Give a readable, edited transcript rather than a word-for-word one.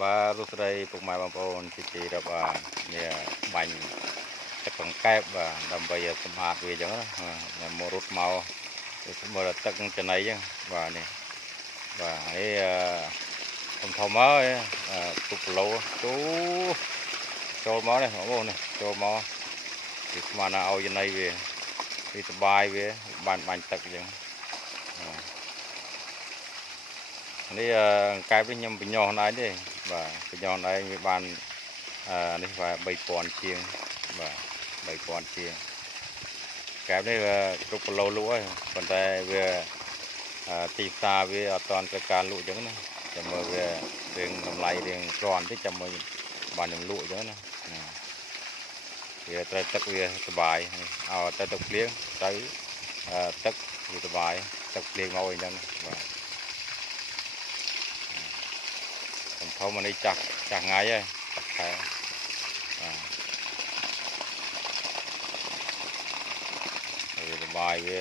បាទរស់ស្រីពុកម៉ែបងប្អូនទីរាប់នេះបាញ់ទឹកកង្កែបបាទដើម្បីសម្អាតវាអញ្ចឹងណាមករត់មកមើលទឹកចំណីអញ្ចឹងបាទនេះបាទនេះធំហើយទុកគីឡូចូលមកនេះបងប្អូននេះចូលមកវាស្មានឲ្យចំណីវាសុបាយវាបានបាញ់ទឹកអញ្ចឹងនេះកែបនេះខ្ញុំបញ្ញោះណៃទេបាទបញ្ញោះណៃវាបាននេះបាទ3000ជាងបាទ3000ជាងកែបនេះគ្រប់គីឡូលក់ហើយប៉ុន្តែវាទីផ្សារវាអត់តាន់ត្រូវការលក់អញ្ចឹងណាចាំមើលវារឿងតម្លៃរឿងគ្រាន់តិចចាំមើលបានខ្ញុំលក់អញ្ចឹងណាវាត្រូវទឹកវាសុបាយឲ្យទៅទឹកភ្លៀងទៅទឹកវាសុបាយទឹកភ្លៀងមកអញ្ចឹងបាទធំនេះចាស់ថ្ងៃហើយខែវាសុបាយវា